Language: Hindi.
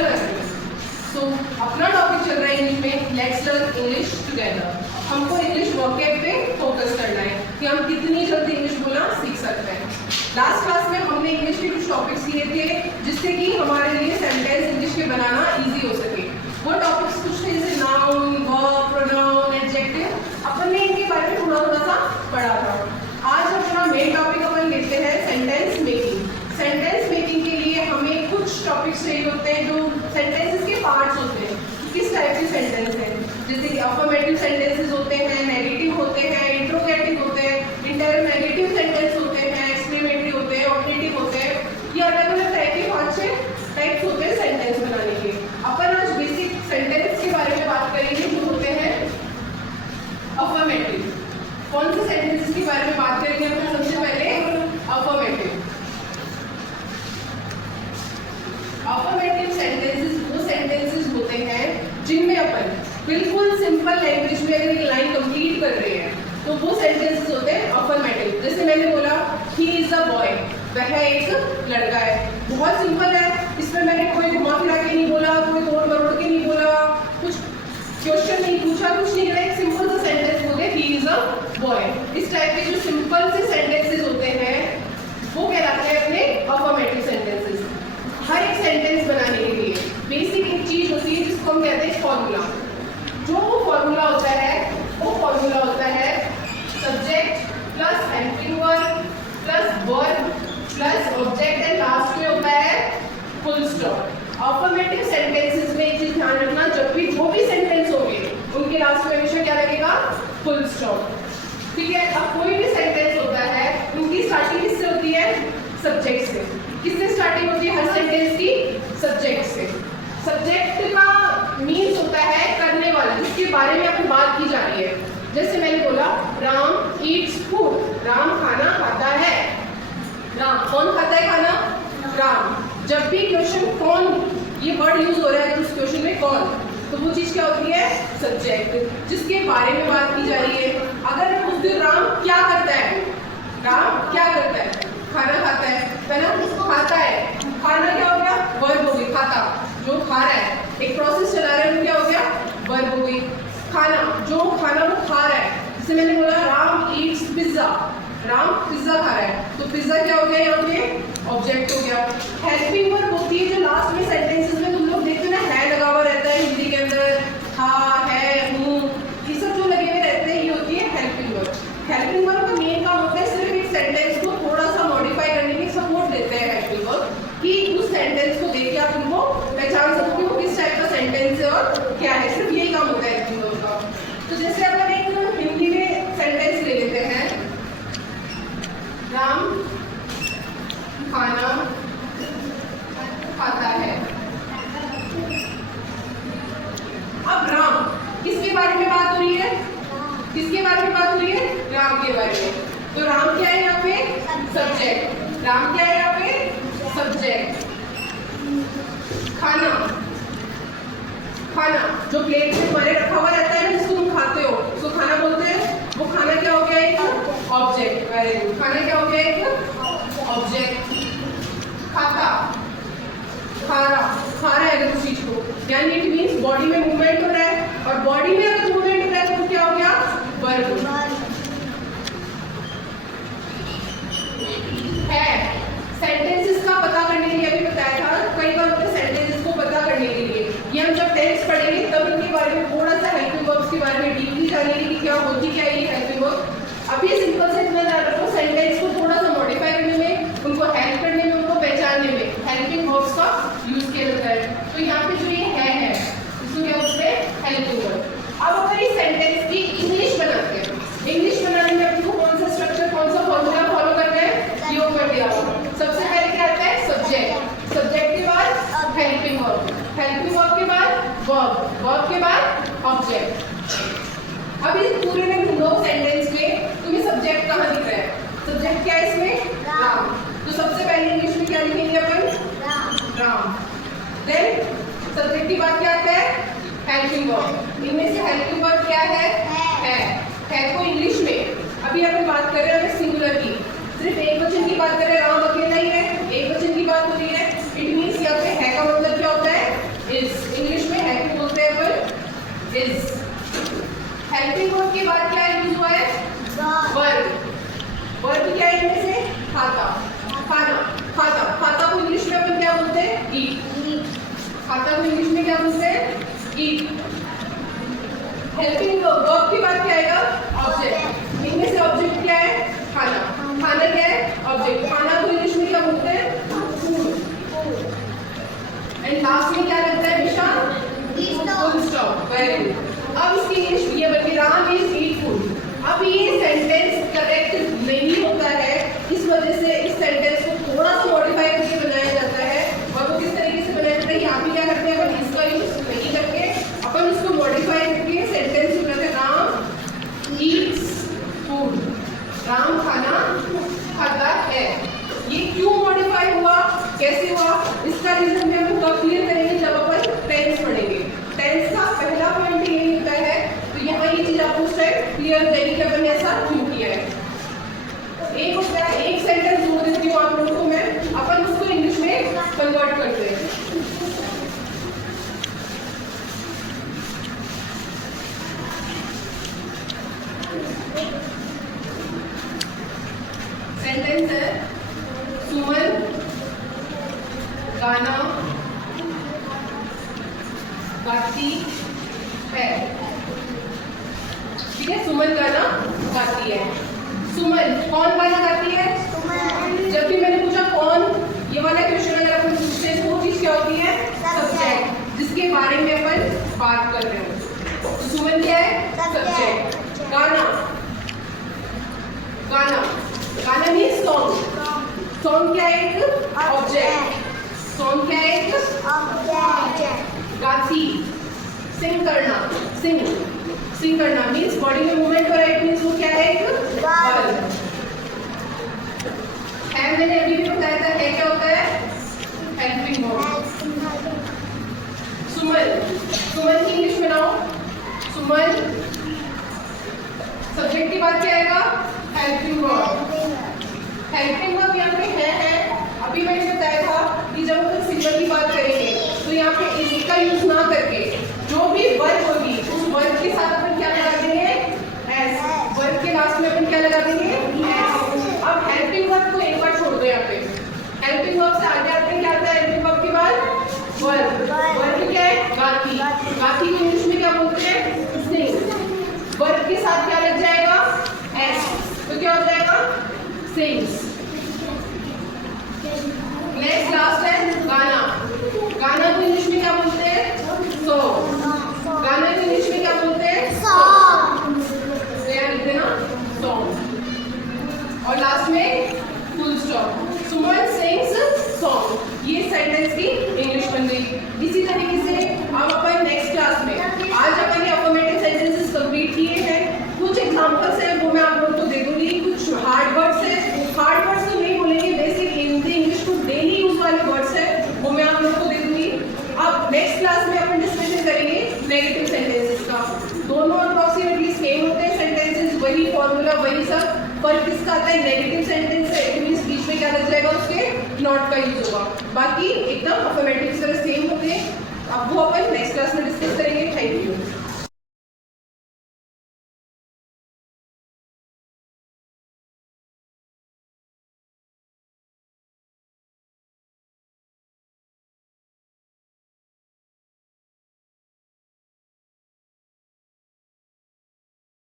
कर रहे हैं। सो अपना टॉपिक चल रहा है इंग्लिश में, लेट्स लर्न इंग्लिश टुगेदर। हमको इंग्लिश वोकैब पे फोकस करना है कि हम कितनी जल्दी इंग्लिश बोलना सीख सकते हैं। लास्ट क्लास में हमने इंग्लिश के कुछ टॉपिक्स लिए थे जिससे कि हमारे लिए सेंटेंस इंग्लिश के बनाना इजी हो सके। वो टॉपिक्स कुछ थे जैसे नाउन, वर्ब, प्रोनाउन, एडजेक्टिव। अपन ने इनके बारे में थोड़ा सा पढ़ा था। आज अपना मेन टॉपिक अपन लेते हैं सेंटेंस मेकिंग। सेंटेंस मेकिंग के लिए हमें कुछ टॉपिक्स चाहिए होते हैं जो सेंटेंसेस के पार्ट्स होते हैं। किस टाइप के सेंटेंस हैं, जैसे कि अफर्मेटिव सेंटेंसेस होते हैं, नेगेटिव होते हैं, इंट्रोगेटिव होते हैं, इंटरनेगेटिव सेंटेंस होते हैं, एक्सक्लेमेटरी होते हैं, ऑब्जेक्टिव होते हैं। ये अलग अलग टाइप के 5-6 टाइप्स होते हैं सेंटेंस बनाने के। अपन आज बेसिक सेंटेंस के बारे में बात करेंगे जो होते हैं अफर्मेटिव। कौन से सेंटेंसेस के बारे में बात करेंगे अपन? सबसे पहले अफर्मेटिव। अफर्मेटिव सेंटेंसेस वो सेंटेंसेस होते हैं जिनमें अपन बिल्कुल सिंपल लैंग्वेज में अगर एक लाइन कंप्लीट कर रहे हैं तो वो सेंटेंसेस होते हैं अफर्मेटिव। जैसे मैंने बोला ही इज अ बॉय, वह एक लड़का है। बहुत सिंपल है, इसमें मैंने कोई घुमा फिरा के नहीं बोला, कोई तोड़ मरोड़ के नहीं बोला, कुछ क्वेश्चन नहीं पूछा, कुछ नहीं करा, एक सिंपल सा सेंटेंस बोल दिया ही इज अ बॉय। इस टाइप के जो सिंपल से सेंटेंसेस होते हैं वो कहलाते हैं अपने अफर्मेटिव सेंटेंसेस। हर एक सेंटेंस बनाने के लिए बेसिक एक चीज होती है जिसको हम कहते हैं फॉर्मूला। जो वो फॉर्मूला होता है वो फॉर्मूला होता है subject plus helping verb plus verb plus object and last में होता है फुल स्टॉप। अफर्मेटिव सेंटेंसेस में एक चीज ध्यान रखना, जब भी जो भी सेंटेंस होंगे उनके लास्ट में हमेशा क्या लगेगा? Full stop. ठीक है। अब कोई भी सेंटेंस होता है उनकी स्टार्टिंग किससे होती है? सब्जेक्ट से। किससे स्टार्टिंग होती है हर सेंटेंस की? सब्जेक्ट से। सब्जेक्ट का मीन्स होता है करने वाला, जिसके बारे में अपन बात की जा रही है। जैसे मैंने बोला राम ईट्स फूड, राम खाना खाता है। राम कौन खाता है खाना? राम। जब भी क्वेश्चन कौन ये वर्ड यूज हो रहा है तो उस क्वेश्चन में कौन, तो वो चीज क्या होती है? सब्जेक्ट, जिसके बारे में बात की जा रही है। अगर मैं पूछती हूँ राम क्या करता है, राम क्या करता है? खाना खाता है ना? उसको खाता है। खाना क्या हो गया? वर्ब हो गई। खाता जो खा रहा है, एक प्रोसेस चला रहा है, वो क्या हो गया? वर्ब हो गई। खाना जो खाना वो खा रहा है, जैसे मैंने बोला Ram Yeats pizza, Ram pizza खा रहा है, तो पिज्जा क्या हो गया? यहाँ पे ऑब्जेक्ट हो गया। हेल्पिंग वर्ब होती है जो लास्ट में सेंटेंसेस में तुम लोग देखते हो ना, है लगा हुआ रहता है हिंदी के अंदर, हाँ है हूँ, ये सब जो लगे हुए रहते हैं ये होती है हेल्पिंग वर्ब। हेल्पिंग वर्ब का मेन काम होता है सिर्फ एक सेंटेंस को थोड़ा सा मॉडिफाई करने की सपोर्ट देते हैं हेल्पिंग वर्ब, कि उस सेंटेंस को देख के आप उनको पहचान सकते हो किस टाइप का सेंटेंस है और क्या है। सिर्फ यही काम होता है हेल्पिंग वर्ब का। तो जैसे अपन एक हिंदी में सेंटेंस ले लेते हैं, राम खाना खाता है। अब राम किसके बारे में बात हो रही है? किसके बारे में बात हो रही है? राम के बारे में। तो राम क्या है यहाँ पे? सब्जेक्ट। राम क्या है यहाँ पे? सब्जेक्ट। खाना, खाना जो प्लेट में तुम्हारे रखा हुआ रहता है ना, जिसको तुम खाते हो उसको खाना बोलते हैं। वो खाना क्या हो गया? एक ऑब्जेक्ट। Very good. खाना क्या हो गया? एक ऑब्जेक्ट। खाता, खा रहा है अगर उस चीज को, यानी इट मीन्स बॉडी में मूवमेंट हो रहा है, और बॉडी में अगर मूवमेंट हो रहा है तो क्या हो गया? वर्ब है। सेंटेंसेस का पता करने के लिए अभी बताया था, कई बार होते हैं सेंटेंसेस को पता करने के लिए। ये हम जब टेक्स्ट पढ़ेंगे तब इनके बारे में थोड़ा सा हेल्पिंग वर्ब्स के बारे में डीपली जानेंगे कि क्या होती क्या है ये हेल्पिंग वर्ब। अभी सिंपल से इतना जान रखो, सेंटेंस को थोड़ा सा मॉडिफाई करने में, उनको हेल्प करने में, उनको पहचानने में हेल्पिंग वर्ब्स का यूज किया जाता है। तो यहाँ पे जो ये है इसको क्या बोलते हैं? Helping verb. अब अगर इस सेंटेंस की इंग्लिश बनाते हैं, इंग्लिश बनाने में आपको कौन सा स्ट्रक्चर, कौन सा फॉर्मूला फॉलो करना है? ये ऊपर दिया हुआ। सबसे पहले क्या आता है? सब्जेक्ट। सब्जेक्ट के बाद हेल्पिंग वर्ब, हेल्पिंग वर्ब के बाद वर्ब, वर्ब के बाद ऑब्जेक्ट। अब इस पूरे में ढूंढो सेंटेंस में तुम्हें सब्जेक्ट कहाँ दिख रहा है? सब्जेक्ट क्या है इसमें? राम। तो सबसे पहले इंग्लिश में क्या लिखेंगे अपन? राम। देन सब्जेक्ट के बाद क्या आता है? Helping verb. इनमें से हेल्पिंग वर्ब क्या है? है को इंग्लिश में अभी अपन बात कर रहे हैं सिंगुलर की, सिर्फ एक वचन की बात कर रहे हैं, राम अकेला ही है, एक वचन की बात हो रही है। इट मीन्स यहाँ पे है का मतलब क्या होता है? ईट। खाता को इंग्लिश में क्या बोलते हैं? ईट। हेल्पिंग वर्ब की बात क्या आएगा? ऑब्जेक्ट। इनमें से ऑब्जेक्ट क्या है? खाना। खाना क्या है? ऑब्जेक्ट। खाना को इंग्लिश में क्या बोलते हैं? फूड। एंड लास्ट में क्या लगता है निशान? Full stop. Very good. अब इसकी इंग्लिश ये बल्कि राम इज ईट फूड। अब ये सेंटेंस करेक्ट नहीं होता है, इस वजह से इस सेंटेंस को थोड़ा सा मॉडिफाई करके बनाया जाता है। और वो किस तरीके से बनाया जाता है? यहाँ पे क्या करते हैं अपन? इसका यूज नहीं करके अपन इसको मॉडिफाई करके सेंटेंस बनाते हैं। Ram Yeats food. राम खाना खाता है। ये क्यों मॉडिफाई हुआ, कैसे हुआ, इसका रीजन भी हम कब क्लियर करेंगे? जब अपन टेंस पढ़ेंगे। टेंस का पहला पॉइंट यही होता है, तो यहाँ ये चीज आपको उस टाइम क्लियर हो जाएगी कि अपन ने ऐसा क्यों किया है। एक होता है, एक सेंटेंस जोड़ देती हूँ आप लोगों को मैं, अपन उसको इंग्लिश में कन्वर्ट करते हैं। सेंटेंस है सुमन गाना गाती है। ठीक है, सुमन गाना गाती है। सुमन कौन गाना गाती है? जब भी मैंने पूछा कौन, ये वाला क्वेश्चन अगर अपन पूछते हैं तो वो चीज क्या होती है? सब्जेक्ट, जिसके बारे में अपन बात कर रहे हो। तो सुमन क्या है? सब्जेक्ट। गाना, गाना, गाना मीन्स सॉन्ग। सॉन्ग क्या है? एक ऑब्जेक्ट। सॉन्ग क्या है? एक ऑब्जेक्ट। गाती, सिंग करना, सिंग, सिंग करना मीन्स बॉडी में मूवमेंट हो रहा है, मीन्स वो क्या है? एक वर्ब है। मैंने अभी भी बताया था है क्या होता है? Helping verb. सुमन, सुमन की इंग्लिश बनाओ। सुमन सब्जेक्ट की बात क्या आएगा? Helping verb. हेल्पिंग वर्ब यहाँ पे है। अभी मैंने बताया था कि जब हम सिंगल की बात करेंगे तो यहाँ पे इसका यूज ना करके जो भी वर्ब होगी उस वर्ब के साथ अपन क्या लगा देंगे? एस। वर्ब के लास्ट में अपन क्या लगा देंगे? एस। अब हेल्पिंग वर्ब को एक बार छोड़ दो यहाँ पे। हेल्पिंग वर्ब से आगे आते हैं, क्या आता है हेल्पिंग वर्ब के बाद? वर्ब। वर्ब क्या है? गाती। गाती को इंग्लिश में क्या बोलते हैं? सिंग। वर्ब के साथ क्या लग जाएगा? एस। तो क्या हो जाएगा? सिंग्स। नेक्स्ट लास्ट है गाना। गाना को इंग्लिश में क्या बोलते हैं? सॉन्ग। गाना को इंग्लिश में क्या बोलते हैं? सॉन्ग। तो यहाँ लिख देना सॉन्ग और लास्ट में फुल स्टॉप। सुमन सिंग्स सॉन्ग। ये सेंटेंस की इंग्लिश बन गई। इसी तरीके से अब अपन नेक्स्ट क्लास में आज अपन ये अफर्मेटिव सेंटेंसेस कंप्लीट किए हैं। कुछ एग्जांपल्स हैं वो मैं आप लोगों को दे दूंगी। कुछ हार्ड वर्ड्स हैं, हार्ड वर्ड्स तो नहीं बोलेंगे, बेसिक हिंदी इंग्लिश को डेली यूज वाले वर्ड्स हैं वो मैं आप लोगों को दे दूंगी। अब नेक्स्ट क्लास में अपन डिस्कशन करेंगे नेगेटिव सेंटेंसेस का। दोनों अप्रोक्सीमेटली सेम होते हैं सेंटेंसेस, वही फॉर्मूला वही सब, पर किसका आता है? नेगेटिव सेंटेंस है, इट मींस बीच में क्या लग जाएगा? उसके नॉट का यूज होगा। बाकी एकदम अफर्मेटिव तरह से